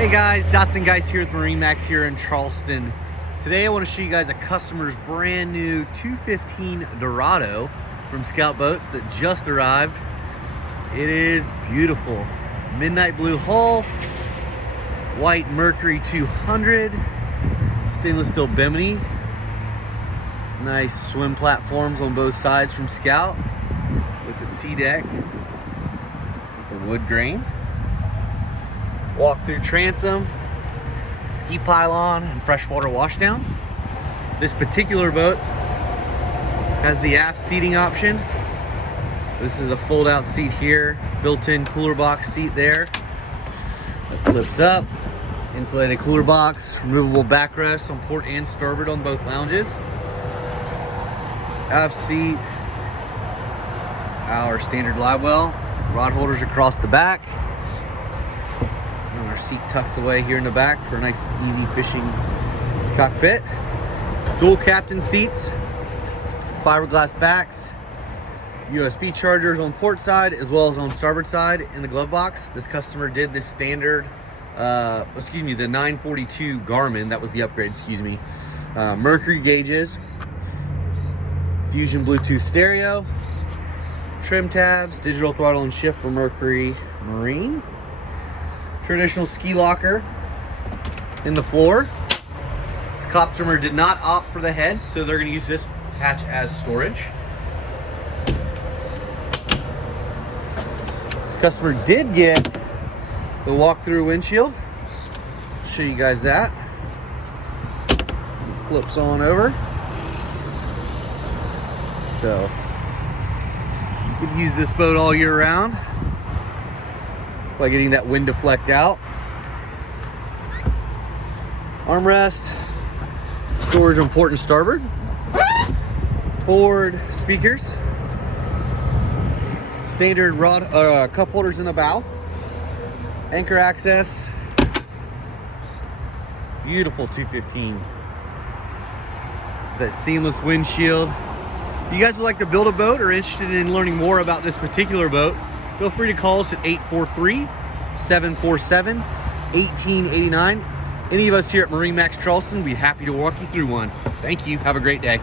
Hey guys, Dotson Guys here with MarineMax here in Charleston. Today I want to show you guys a customer's brand new 215 Dorado from Scout Boats that just arrived. It is beautiful. Midnight blue hull, white Mercury 200, stainless steel bimini, nice swim platforms on both sides from Scout with the sea deck, with the wood grain. Walk-through transom, ski pylon, and freshwater washdown. This particular boat has the aft seating option. This is a fold-out seat here, built-in cooler box seat there. It flips up, insulated cooler box, removable backrest on port and starboard on both lounges. Aft seat, our standard live well, rod holders across the back. Our seat tucks away here in the back for a nice easy fishing cockpit. Dual captain seats, fiberglass backs, USB chargers on port side as well as on starboard side in the glove box. This customer did the standard, the 942 Garmin, that was the upgrade, Mercury gauges, Fusion Bluetooth stereo, trim tabs, digital throttle and shift for Mercury Marine. Traditional ski locker in the floor. This customer did not opt for the head, so they're going to use this hatch as storage. This customer did get the walk-through windshield. Show you guys that. Flips on over. So you could use this boat all year round by getting that wind deflect out. Armrest, storage on port and starboard. Forward speakers. Standard rod cup holders in the bow. Anchor access. Beautiful 215. That seamless windshield. If you guys would like to build a boat or are interested in learning more about this particular boat, feel free to call us at 843-747-1889. Any of us here at MarineMax Charleston will be happy to walk you through one. Thank you. Have a great day.